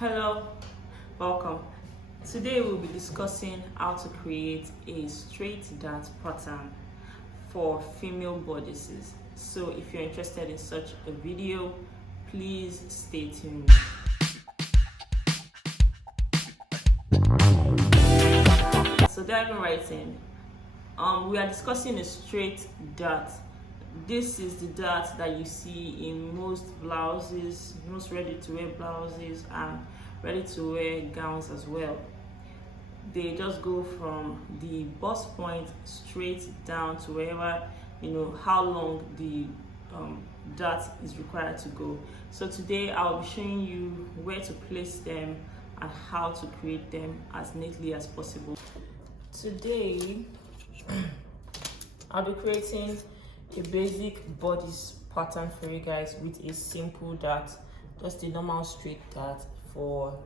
Hello, welcome. Today we'll be discussing how to create a straight dart pattern for female bodices. So if you're interested in such a video, please stay tuned. So diving right in, we are discussing a straight dart. This is the dart that you see in most blouses, most ready-to-wear blouses and ready-to-wear gowns as well. They just go from the bust point straight down to wherever, how long the dart is required to go. So today I'll be showing you where to place them and how to create them as neatly as possible. Today I'll be creating a basic bodice pattern for you guys with a simple dart, just a normal straight dart for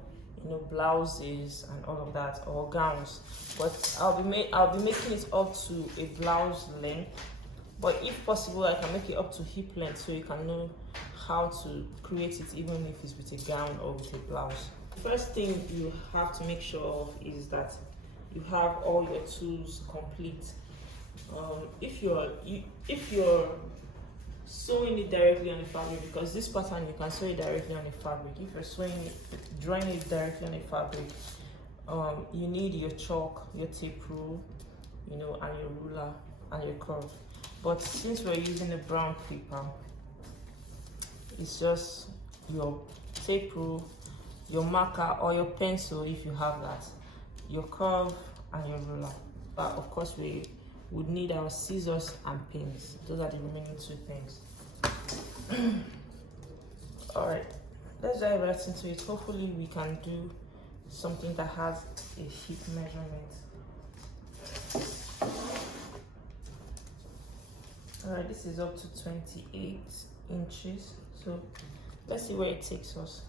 blouses and all of that, or gowns. But I'll be making it up to a blouse length, but if possible I can make it up to hip length so you can know how to create it even if it's with a gown or with a blouse. The first thing you have to make sure of is that you have all your tools complete. If you're sewing it directly on the fabric, because this pattern you can sew it directly on the fabric. If you're drawing it directly on the fabric, you need your chalk, your tape rule, and your ruler and your curve. But since we're using a brown paper, it's just your tape rule, your marker or your pencil if you have that, your curve and your ruler. But of course we would need our scissors and pins. Those are the remaining two things. All right, let's dive right into it. Hopefully we can do something that has a hip measurement. All right, this is up to 28 inches. So let's see where it takes us.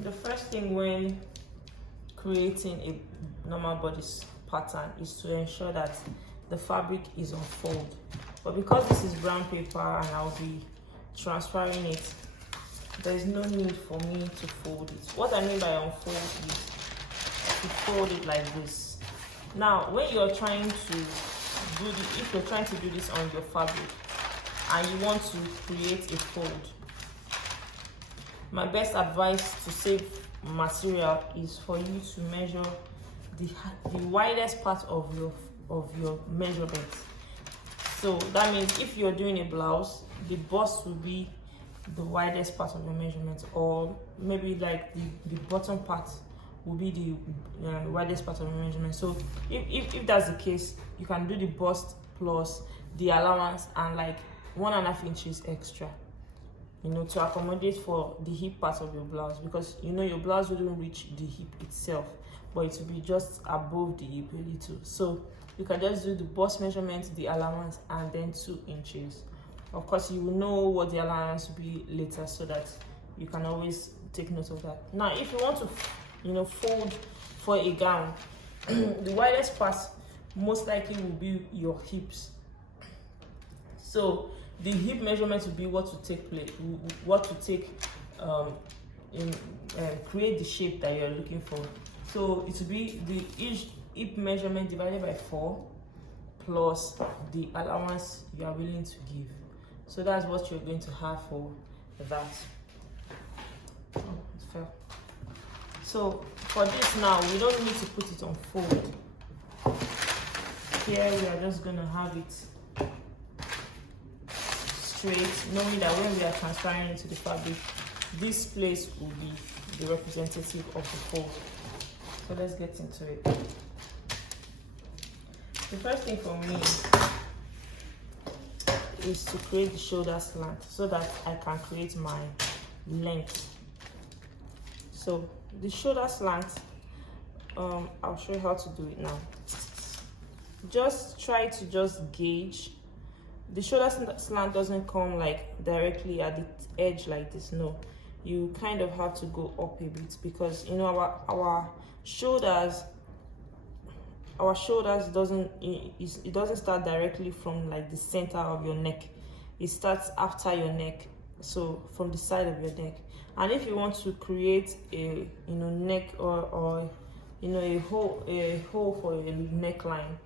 The first thing when creating a normal bodice pattern is to ensure that the fabric is on fold. But because this is brown paper and I'll be transferring it, there's no need for me to fold it. What I mean by unfold is to fold it like this. Now when you're trying to do this, if you're trying to do this on your fabric and you want to create a fold, my best advice to save material is for you to measure the widest part of your measurement. So that means if you're doing a blouse, the bust will be the widest part of your measurement, or maybe like the bottom part will be the widest part of your measurement. So if that's the case, you can do the bust plus the allowance and like 1.5 inches extra, to accommodate for the hip part of your blouse, because your blouse wouldn't reach the hip itself, but it will be just above the hip a little. So you can just do the bust measurement, the allowance, and then 2 inches. Of course, you will know what the allowance will be later so that you can always take note of that. Now, if you want to, fold for a gown, the widest part most likely will be your hips. So the hip measurement will be what to take place, create the shape that you're looking for. So it will be each hip measurement divided by 4 plus the allowance you are willing to give. So that's what you're going to have for that. Oh, it fell. So for this now, we don't need to put it on fold. Here we are just going to have it straight, knowing that when we are transferring into the fabric, this place will be the representative of the fold. So let's get into it. The first thing for me is to create the shoulder slant so that I can create my length. So the shoulder slant, I'll show you how to do it now. Just try to gauge. The shoulder slant doesn't come like directly at the edge like this. No, you kind of have to go up a bit, because our shoulders it doesn't start directly from like the center of your neck. It starts after your neck, so from the side of your neck. And if you want to create a neck or a hole for a neckline,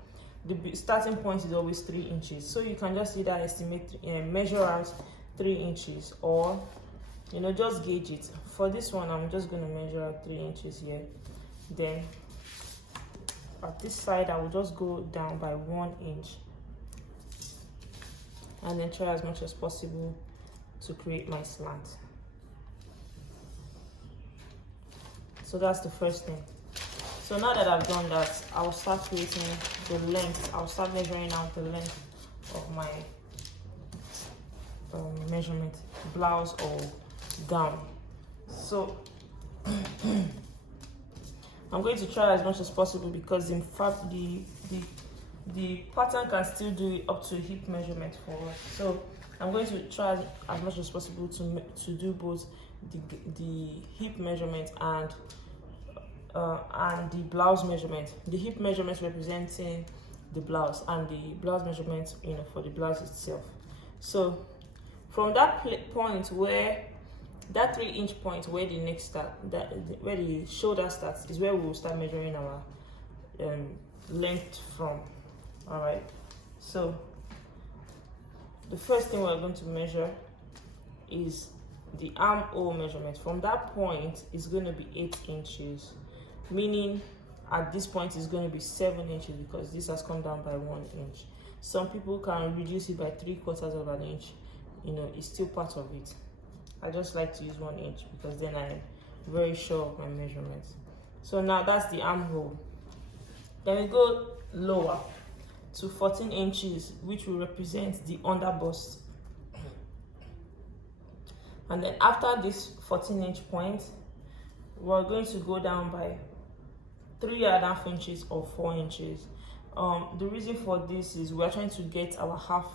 the starting point is always 3 inches. So you can just either estimate, measure out 3 inches, or just gauge it. For this one, I'm just going to measure out 3 inches here. Then at this side, I will just go down by 1 inch, and then try as much as possible to create my slant. So that's the first thing. So now that I've done that, I'll start creating the length. I'll start measuring out the length of my measurement, blouse or gown. So I'm going to try as much as possible, because in fact the pattern can still do it up to hip measurement for us. So I'm going to try as much as possible to do both the hip measurement and the blouse measurement. The hip measurement representing the blouse, and the blouse measurement for the blouse itself. So from that point, where that 3-inch point where the neck start, where the shoulder starts, is where we will start measuring our length from. All right, so the first thing we're going to measure is the armhole measurement. From that point, it's going to be 8 inches, meaning at this point it's going to be 7 inches, because this has come down by 1 inch. Some people can reduce it by 3/4 of an inch. It's still part of it. I just like to use 1 inch, because then I'm very sure of my measurements. So now that's the armhole. Then we go lower to 14 inches, which will represent the underbust. And then after this 14-inch point, we're going to go down by 3.5 inches or 4 inches. The reason for this is we're trying to get our half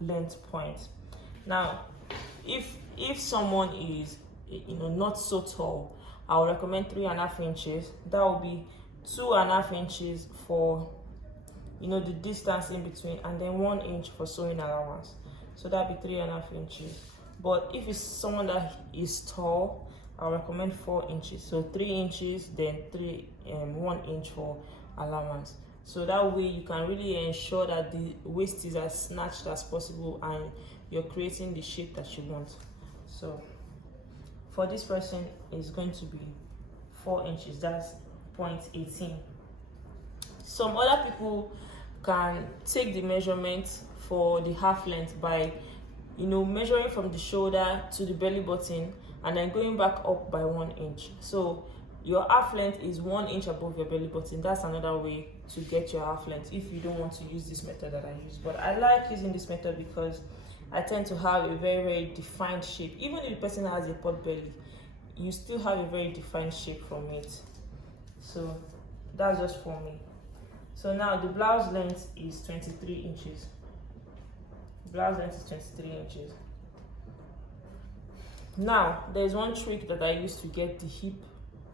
length point. Now, if someone is not so tall, I would recommend 3.5 inches. That will be 2.5 inches for the distance in between, and then 1 inch for sewing allowance. So that'd be 3.5 inches. But if it's someone that is tall, I recommend 4 inches. So 3 inches, then 1 inch for allowance. So that way you can really ensure that the waist is as snatched as possible, and you're creating the shape that you want. So for this person, it's going to be 4 inches. That's 0.18. Some other people can take the measurement for the half length by measuring from the shoulder to the belly button, and then going back up by 1 inch. So your half length is 1 inch above your belly button. That's another way to get your half length if you don't want to use this method that I use. But I like using this method because I tend to have a very, very defined shape. Even if the person has a pot belly, you still have a very defined shape from it. So that's just for me. So now the blouse length is 23 inches. Blouse length is 23 inches. Now there's one trick that I use to get the hip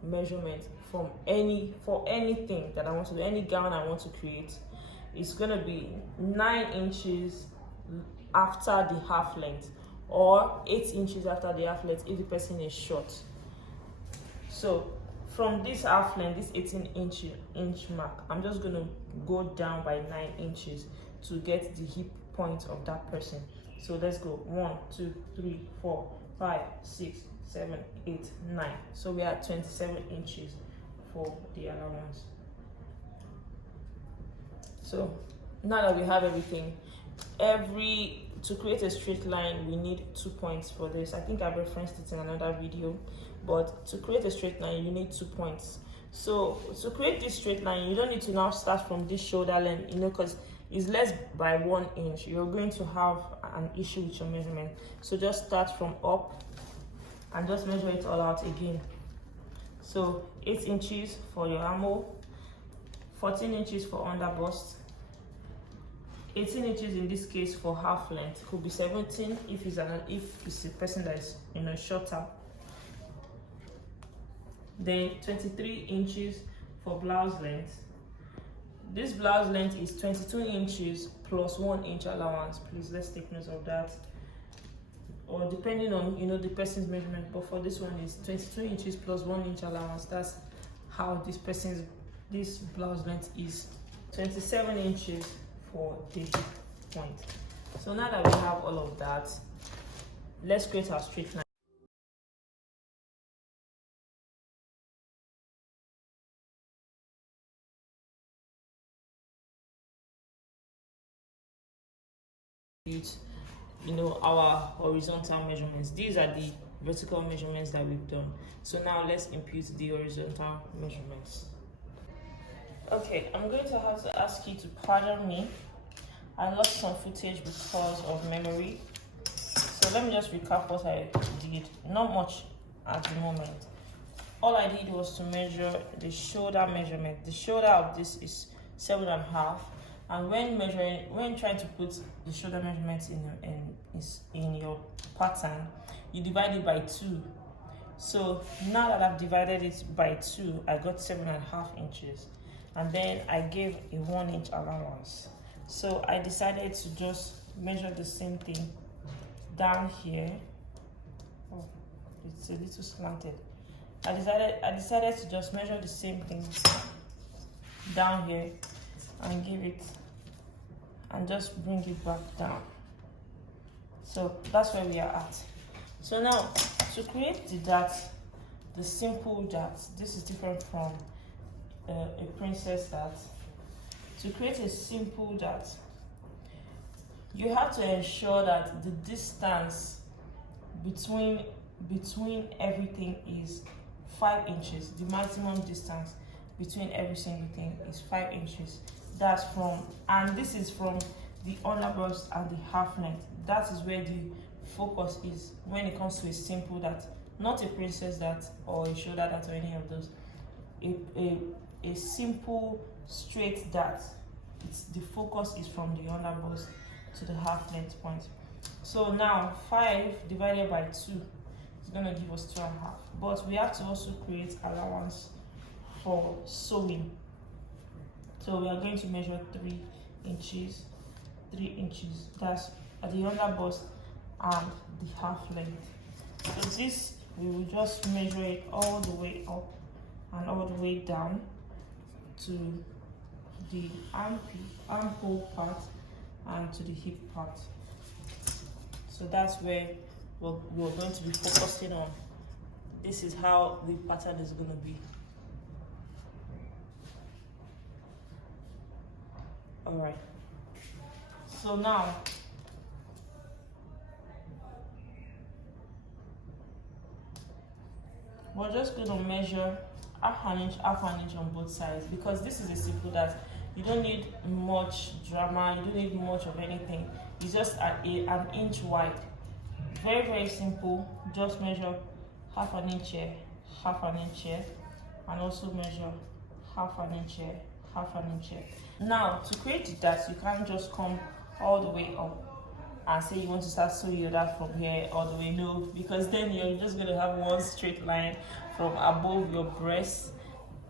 measurement for anything that I want to do, any gown I want to create. It's gonna be 9 inches after the half length, or 8 inches after the half length if the person is short. So from this half length, this 18 inch mark, I'm just gonna go down by 9 inches to get the hip point of that person. So let's go 1, 2, 3, 4, 5, 6, 7, 8, 9. So we are at 27 inches for the allowance. So now that we have everything, to create a straight line, we need 2 points for this. I think I've referenced it in another video, but to create a straight line, you need 2 points. So to create this straight line, you don't need to now start from this shoulder length, because it's less by 1 inch. You're going to have an issue with your measurement. So just start from up and just measure it all out again. So 8 inches for your armhole, 14 inches for underbust, 18 inches in this case for half length. Could be 17 if it's a person that is shorter. Then 23 inches for blouse length. This blouse length is 22 inches plus 1 inch allowance. Please, let's take note of that. or depending on the person's measurement. But for this one is 22 inches plus 1 inch allowance. That's how this blouse length is. 27 inches for the hip point. So now that we have all of that, let's create our straight line. Our horizontal measurements. These are the vertical measurements that we've done. So now let's impute the horizontal measurements. Okay, I'm going to have to ask you to pardon me. I lost some footage because of memory. So let me just recap what I did. Not much at the moment. All I did was to measure the shoulder measurement. The shoulder of this is 7.5. And when trying to put the shoulder measurements in your pattern, you divide it by 2. So now that I've divided it by 2, I got 7.5 inches. And then I gave a 1 inch allowance. So I decided to just measure the same thing down here. Oh, it's a little slanted. I decided to just measure the same thing down here and give it, and just bring it back down. So that's where we are at. So now to create the dart, the simple dart, this is different from a princess dart. To create a simple dart, you have to ensure that the distance between everything is 5 inches. The maximum distance between every single thing is 5 inches. That's and this is from the underbust and the half length. That is where the focus is when it comes to a simple dart, not a princess dart or a shoulder dart or any of those. A simple straight dart, the focus is from the underbust to the half length point. So now 5 divided by 2 is going to give us 2.5. But we have to also create allowance for sewing. So we are going to measure 3 inches. That's at the underbust and the half length. So this, we will just measure it all the way up and all the way down to the armhole part and to the hip part. So that's where we're going to be focusing on. This is how the pattern is going to be. All right. So now we're just going to measure half an inch on both sides, because this is a simple that you don't need much drama, you don't need much of anything. It's just an inch wide. Very, very simple. Just measure half an inch here, and also measure half an inch here, Now, to create the dart, you can't just come all the way up and say you want to start sewing your dart from here all the way. No, because then you're just going to have one straight line from above your breast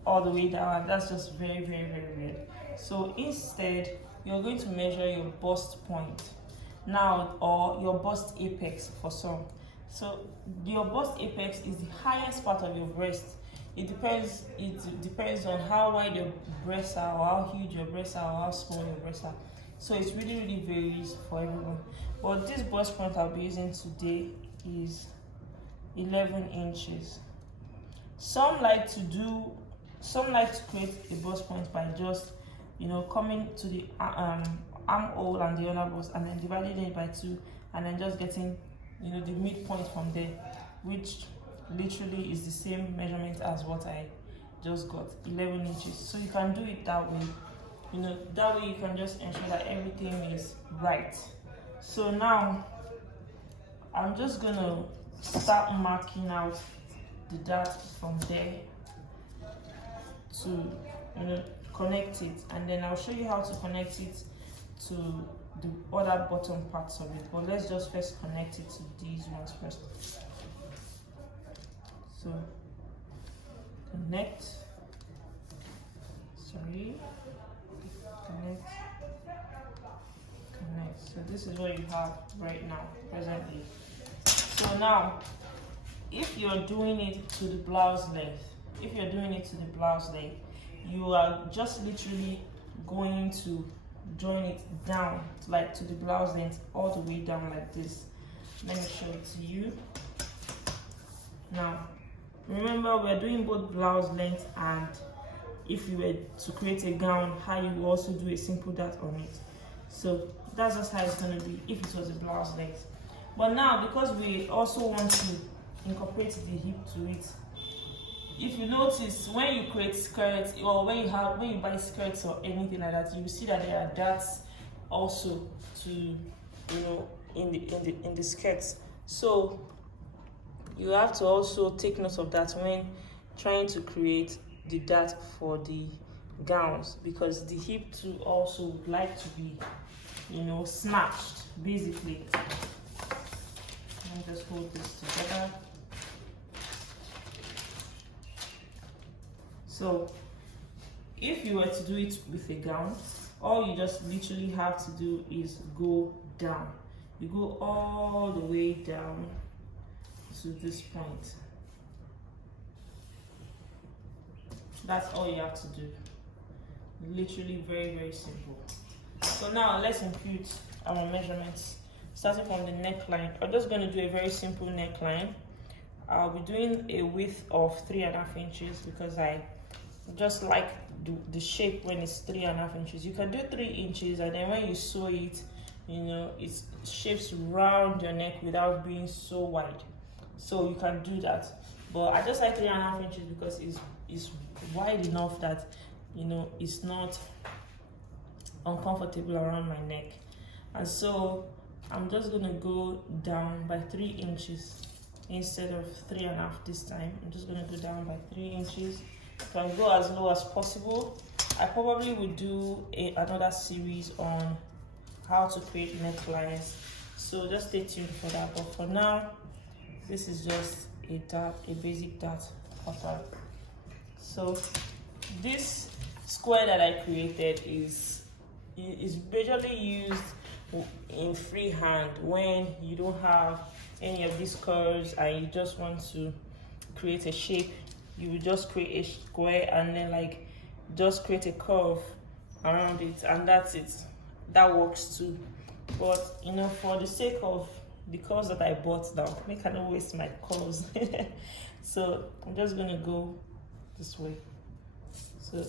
all the way down, and that's just very, very, very weird. So instead, you're going to measure your bust point now, or your bust apex for some. So your bust apex is the highest part of your breast. It depends on how wide your breasts are, or how huge your breasts are, or how small your breasts are. So it really, really varies for everyone. But this bust point I'll be using today is 11 inches. Some like to create a bust point by just coming to the armhole and the underbust and then dividing it by 2 and then just getting the midpoint from there, which literally is the same measurement as what I just got, 11 inches. So you can do it that way. That way you can just ensure that everything is right. So now I'm just gonna start marking out the dart from there to connect it, and then I'll show you how to connect it to the other bottom parts of it. But let's just first connect it to these ones first. So connect, connect. So this is what you have right now, presently. So now, if you're doing it to the blouse length, you are just literally going to join it down, like to the blouse length, all the way down like this. Let me show it to you. Now, remember we're doing both blouse length, and if you were to create a gown, how you will also do a simple dart on it. So that's just how it's going to be if it was a blouse length. But now, because we also want to incorporate the hip to it, if you notice, when you create skirts, or when you buy skirts or anything like that, you will see that there are darts also to, you know, in the skirts. So you have to also take note of that when trying to create the dart for the gowns, because the hip too also would like to be, you know, snatched basically. Let me just hold this together. So if you were to do it with a gown, all you just literally have to do is go down. You go all the way down to this point. That's all you have to do. Literally very, very simple. So now let's impute our measurements. Starting from the neckline, I'm just going to do a very simple neckline. I'll be doing a width of 3.5 inches because I just like the shape when it's 3.5 inches. You can do 3 inches, and then when you sew it, you know, it shapes around your neck without being so wide. So you can do that. But I just like 3.5 inches because it's wide enough that, you know, it's not uncomfortable around my neck. And so I'm just gonna go down by 3 inches instead of 3.5 this time. I'm just gonna go down by 3 inches. You can go as low as possible. I probably will do another series on how to create necklines, so just stay tuned for that. But for now, this is just a basic dart pattern. So this square that I created is majorly used in freehand when you don't have any of these curves and you just want to create a shape. You will just create a square and then like just create a curve around it, and that's it. That works too. But you know, for the sake of the curves that I bought now, I cannot waste my curves. So I'm just gonna go this way. So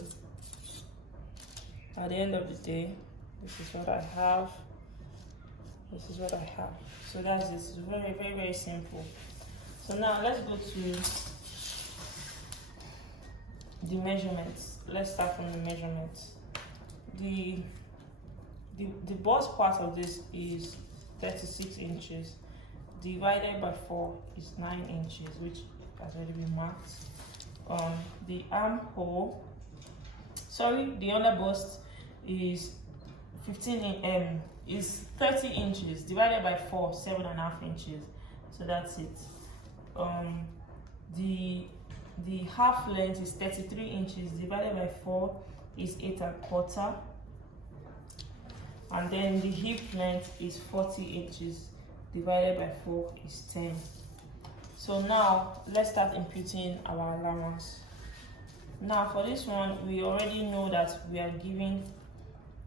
at the end of the day, this is what I have. This is what I have. So that's this. Very, very, very simple. So now let's go to the measurements. Let's start from the measurements. The bust part of this is 36 inches. Divided by 4 is 9 inches, which has already been marked. The armhole, the under bust is 30 inches. Divided by 4, 7.5 inches. So that's it. The half length is 33 inches. Divided by 4 is 8.25. And then the hip length is 40 inches. Divided by 4 is 10. So now let's start imputing our allowance. Now for this one, we already know that we are giving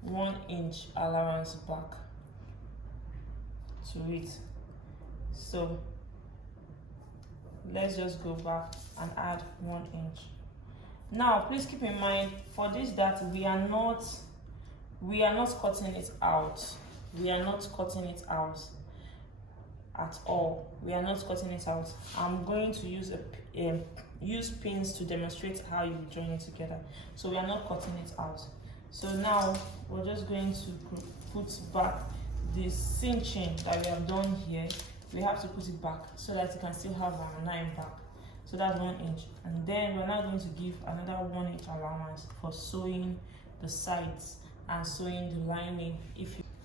1 inch allowance back to it. So let's just go back and add 1 inch. Now please keep in mind, for this that we are not cutting it out. We are not cutting it out at all. We are not cutting it out. I'm going to use pins to demonstrate how you join it together. So we are not cutting it out. So now we're just going to put back the cinching that we have done here. We have to put it back so that you can still have our 9 back. So that's 1 inch. And then we're now going to give another 1 inch allowance for sewing the sides and sewing the lining.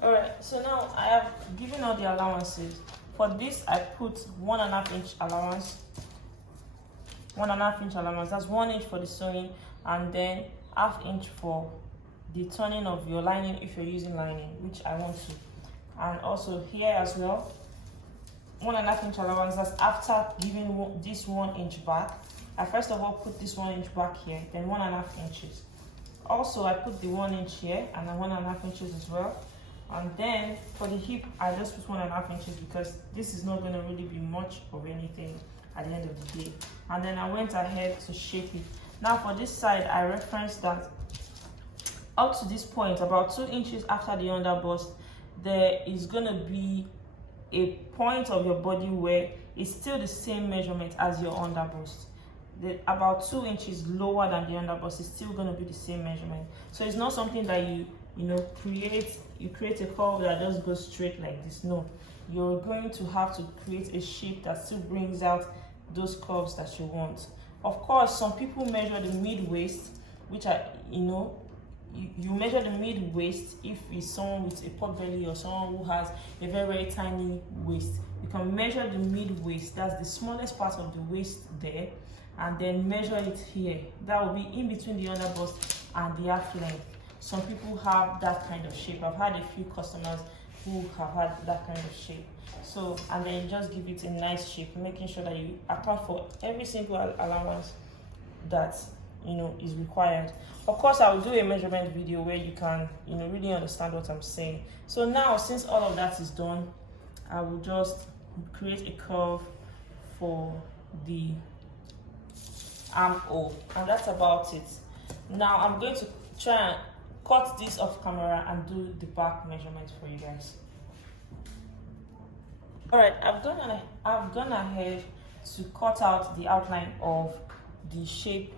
Alright, so now I have given all the allowances. For this, I put 1.5 inch allowance. 1.5 inch allowance. That's 1 inch for the sewing, and then ½ inch for the turning of your lining if you're using lining, which I want to. And also here as well, 1.5 inch allowance. That's after giving this 1 inch back. I first of all put this 1 inch back here, then 1.5 inches. Also, I put the 1 inch here and then 1.5 inches as well. And then for the hip, I just put 1.5 inches because this is not going to really be much of anything at the end of the day. And then I went ahead to shape it. Now for this side, I referenced that up to this point, about 2 inches after the under bust, there is going to be a point of your body where it's still the same measurement as your under bust. About 2 inches lower than the under bust is still going to be the same measurement. So it's not something that you create a curve that just goes straight like this. No, you're going to have to create a shape that still brings out those curves that you want. Of course, some people measure the mid waist, which are, you measure the mid waist if it's someone with a pot belly or someone who has a very, very tiny waist. You can measure the mid waist, that's the smallest part of the waist there, and then measure it here. That will be in between the under bust and the half length. Some people have that kind of shape. I've had a few customers who have had that kind of shape. So, and then you just give it a nice shape, making sure that you account for every single allowance that is required. Of course, I will do a measurement video where you can really understand what I'm saying. So now, since all of that is done, I will just create a curve for the armhole, and that's about it. Now I'm going to try and cut this off camera and do the back measurement for you guys. All right, I've gone ahead to cut out the outline of the shape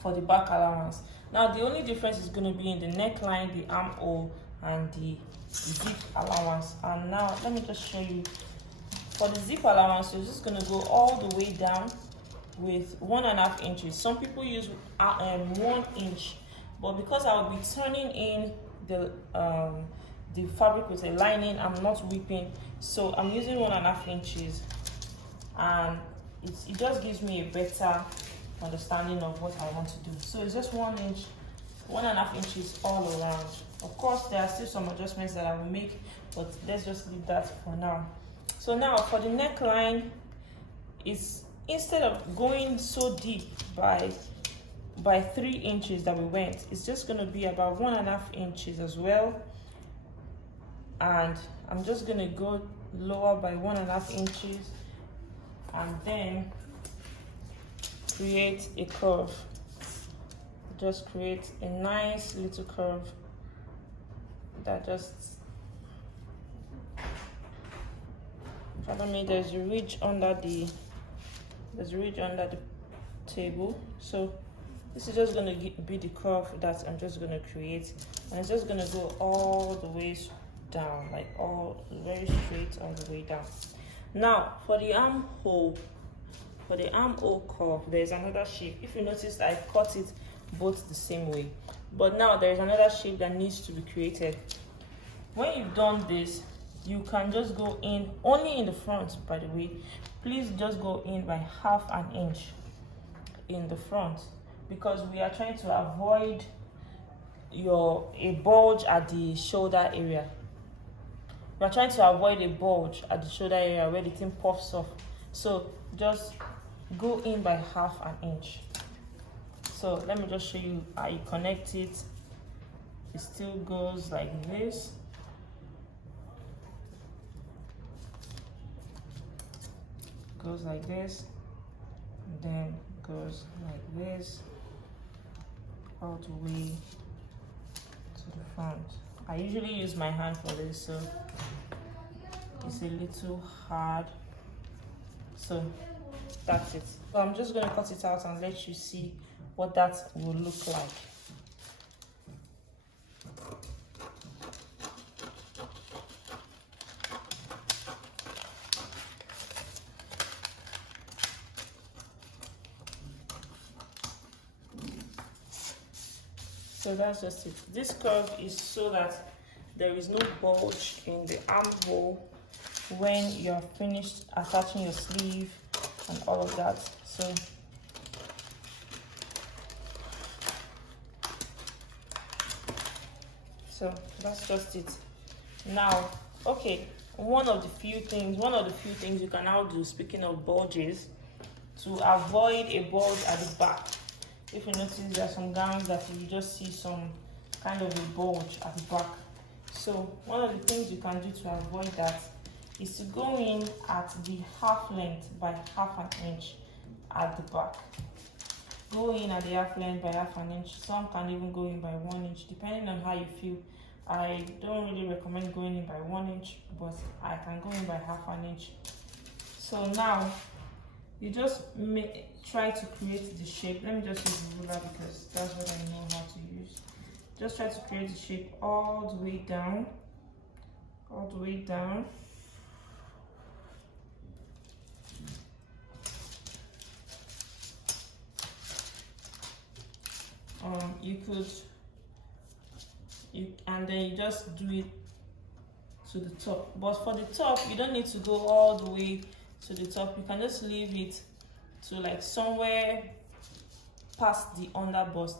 for the back allowance. Now the only difference is going to be in the neckline, the armhole, and the zip allowance. And now let me just show you. For the zip allowance, you're just going to go all the way down with 1.5 inches. Some people use 1 inch, but because I will be turning in the fabric with a lining, I'm not whipping, so I'm using 1.5 inches, and it just gives me a better understanding of what I want to do. So it's just 1 inch, 1.5 inches all around. Of course, there are still some adjustments that I will make, but let's just leave that for now. So now for the neckline, it's instead of going so deep by 3 inches that we went, it's just going to be about 1.5 inches as well, and I'm just going to go lower by 1.5 inches and then create a curve. Just create a nice little curve that just, pardon me, there's a ridge under the table. So this is just going to be the curve that I'm just going to create, and it's just going to go all the way down, like all very straight all the way down. Now for the armhole curve, there's another shape. If you notice, I cut it both the same way, but now there's another shape that needs to be created. When you've done this, you can just go in only in the front, by the way. Please just go in by 1/2 inch in the front, because we are trying to avoid a bulge at the shoulder area. We are trying to avoid a bulge at the shoulder area where the thing puffs off. So just go in by 1/2 inch. So let me just show you how you connect it. It still goes like this. Goes like this, and then goes like this all the way to the front. I usually use my hand for this, so it's a little hard. So that's it. So I'm just going to cut it out and let you see what that will look like. So that's just it. This curve is so that there is no bulge in the armhole when you're finished attaching your sleeve and all of that. So that's just it. Now, okay, one of the few things you can now do, speaking of bulges, to avoid a bulge at the back. If you notice, there are some gowns that you just see some kind of a bulge at the back. So one of the things you can do to avoid that is to go in at the half length by half an inch at the back. Go in at the half length by half an inch. Some can even go in by 1 inch, depending on how you feel. I don't really recommend going in by 1 inch, but I can go in by half an inch. So now you just try to create the shape. Let me just use the ruler because that's what I know how to use. Just try to create the shape all the way down, all the way down. And then you just do it to the top. But for the top, you don't need to go all the way to the top. You can just leave it to like somewhere past the under bust,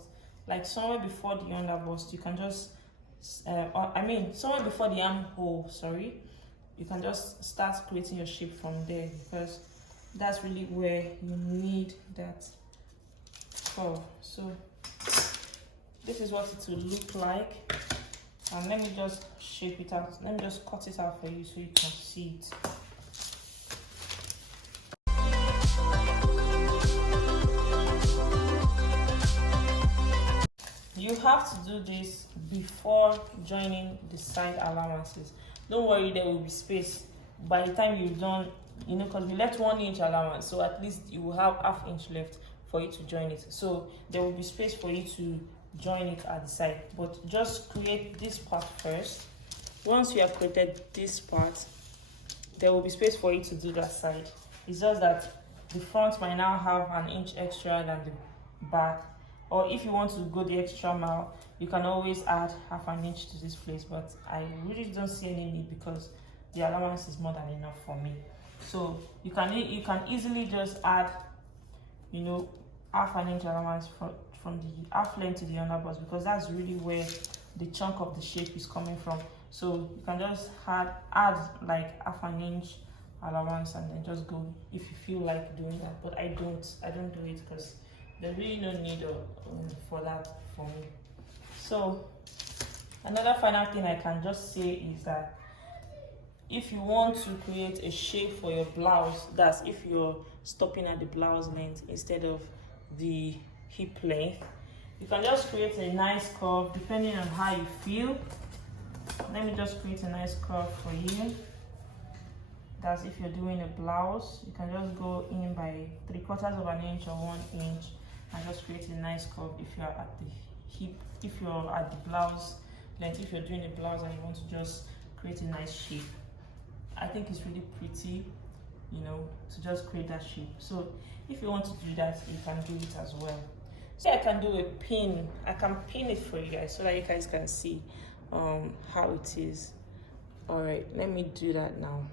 like somewhere before the under bust. You can just somewhere before the armhole, sorry. You can just start creating your shape from there, because that's really where you need that curve. So this is what it will look like, and let me just shape it out. Let me just cut it out for you so you can see it. You have to do this before joining the side allowances. Don't worry, there will be space by the time you've done, because we left 1 inch allowance, so at least you will have ½ inch left for you to join it. So there will be space for you to join it at the side, but just create this part first. Once you have created this part, there will be space for you to do that side. It's just that the front might now have 1 inch extra than the back, or if you want to go the extra mile, you can always add ½ inch to this place, but I really don't see any need because the allowance is more than enough for me. So you can easily just add ½ inch allowance from the half length to the under bust, because that's really where the chunk of the shape is coming from. So you can just add like ½ inch allowance and then just go if you feel like doing that. But I don't do it because there's really no need for that for me. So another final thing I can just say is that if you want to create a shape for your blouse, that's if you're stopping at the blouse length instead of the hip length, you can just create a nice curve depending on how you feel. Let me just create a nice curve for you. That's if you're doing a blouse, you can just go in by 3/4 inch or 1 inch and just create a nice curve if you're at the hip, if you're at the blouse length. If you're doing a blouse and you want to just create a nice shape, I think it's really pretty, to just create that shape. So if you want to do that, you can do it as well. So I can do a pin. I can pin it for you guys so that you guys can see how it is. All right, let me do that now.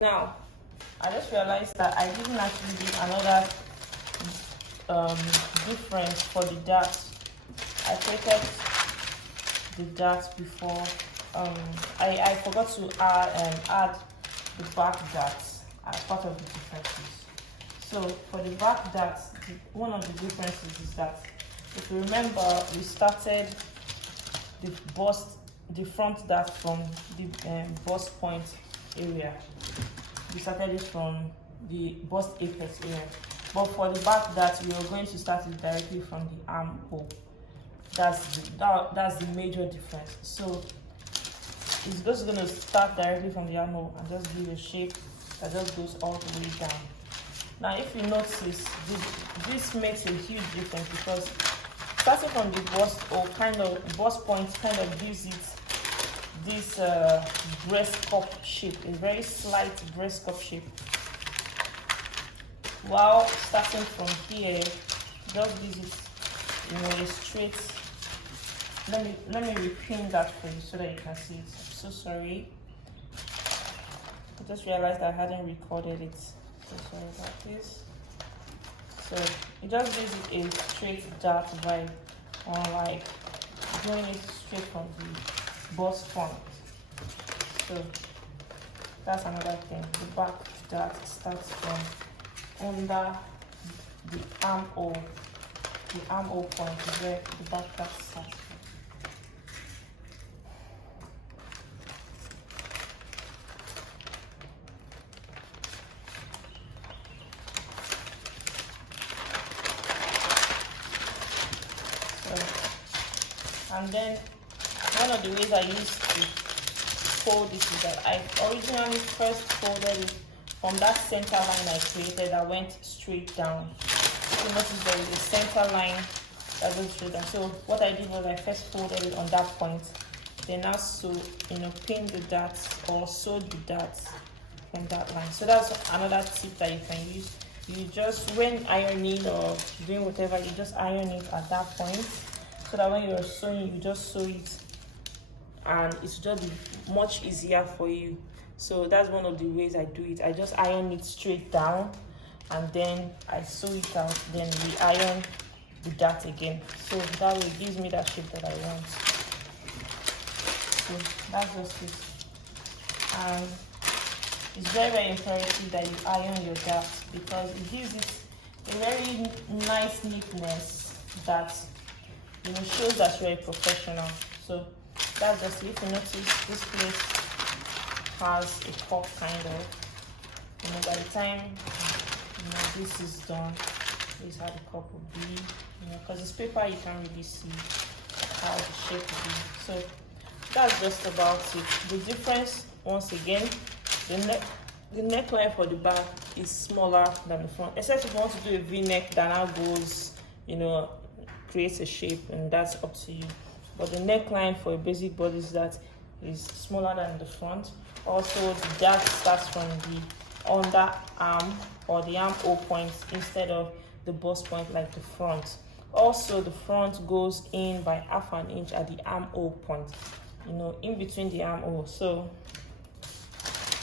Now, I just realized that I didn't actually do another difference for the darts. I created the darts before. I forgot to add the back darts as part of the differences. So for the back darts, one of the differences is that if you remember, we started the front dart from the bust point area. We started it from the bust apex area, but for the back dart, we are going to start it directly from the armhole. That's the major difference. So it's just going to start directly from the armhole and just give a shape that just goes all the way down. Now, if you notice, this makes a huge difference because starting from the bust point kind of gives it this breast cup shape, a very slight breast cup shape, while starting from here just gives it a straight. Let me repin that for you so that you can see it. I'm so sorry. I just realized I hadn't recorded it. So sorry about this. So it just gives it a straight dart vibe, unlike doing it straight from the bust point. So that's another thing. The back dart starts from under the armhole. The armhole point is where the back dart starts from. And then one of the ways I used to fold this is that I originally first folded it from that center line I created that went straight down. So notice there is a center line that goes straight down. So what I did was I first folded it on that point, then I sew, pin the darts or sew the darts from that line. So that's another tip that you can use. You just, when ironing or doing whatever, you just iron it at that point, so that when you're sewing, you just sew it and it's just much easier for you. So that's one of the ways I do it. I just iron it straight down and then I sew it out, then re-iron the dart again. So that way it gives me that shape that I want. So that's just it. And it's very, very imperative that you iron your dart because it gives it a very nice neatness that shows that you're a professional. So that's just it. If you notice, this place has a cup kind of. By the time this is done, this is how the cup will be. Because it's paper, you can't really see how the shape will be. So that's just about it. The difference, once again, the neckline for the back is smaller than the front, except if you want to do a V-neck that now goes, creates a shape, and that's up to you. But the neckline for a basic bodice that is smaller than the front. Also, the dart starts from the underarm or the armhole point instead of the bust point like the front. Also, the front goes in by ½ an inch at the armhole point, in between the armhole. So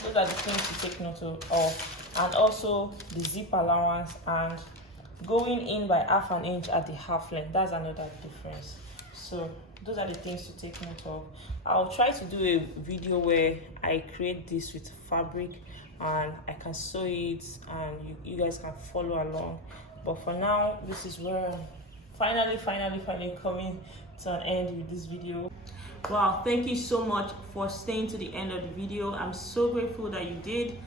those are the things to take note of. And also the zip allowance and going in by ½ an inch at the half length. That's another difference. So those are the things to take note of. I'll try to do a video where I create this with fabric and I can sew it and you guys can follow along. But for now, this is where I'm finally coming to an end with this video. Wow, thank you so much for staying to the end of the video. I'm so grateful that you did.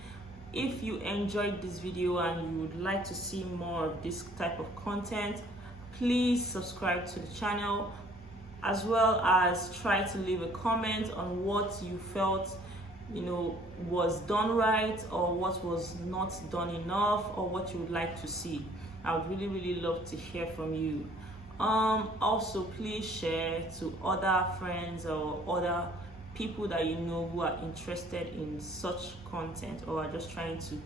If you enjoyed this video and you would like to see more of this type of content, please subscribe to the channel, as well as try to leave a comment on what you felt was done right or what was not done enough or what you would like to see. I would really love to hear from you. Also, please share to other friends or other people that who are interested in such content or are just trying to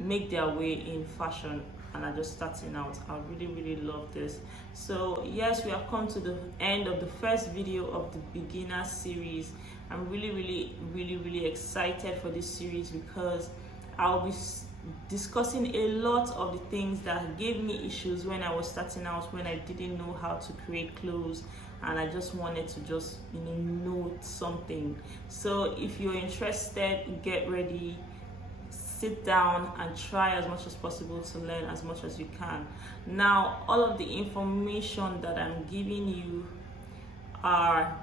make their way in fashion and are just starting out. I really love this. So yes, we have come to the end of the first video of the beginner series. I'm really excited for this series because I'll be discussing a lot of the things that gave me issues when I was starting out, when I didn't know how to create clothes and I just wanted to note something. So if you're interested, get ready, sit down and try as much as possible to learn as much as you can. Now, all of the information that I'm giving you are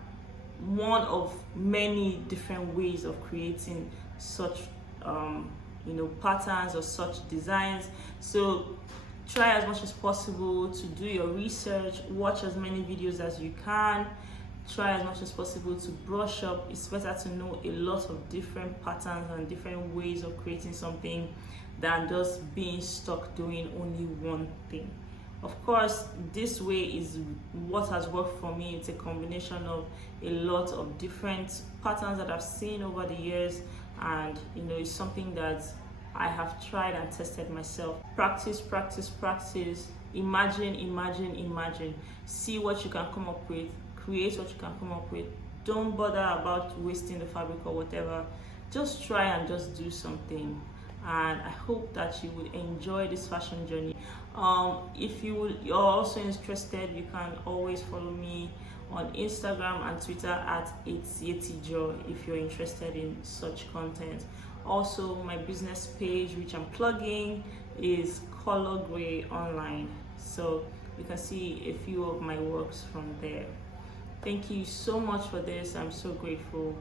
one of many different ways of creating such patterns or such designs. So try as much as possible to do your research, watch as many videos as you can, try as much as possible to brush up. It's better to know a lot of different patterns and different ways of creating something than just being stuck doing only one thing. Of course, this way is what has worked for me. It's a combination of a lot of different patterns that I've seen over the years, and it's something that I have tried and tested myself. Practice, practice, practice. Imagine, imagine, imagine. See what you can come up with. Create what you can come up with. Don't bother about wasting the fabric or whatever. Just try and just do something. And I hope that you would enjoy this fashion journey. If you're also interested, you can always follow me on Instagram and Twitter at @yetijo if you're interested in such content. Also, my business page, which I'm plugging, is Color Gray Online, so you can see a few of my works from there. Thank you so much for this. I'm so grateful.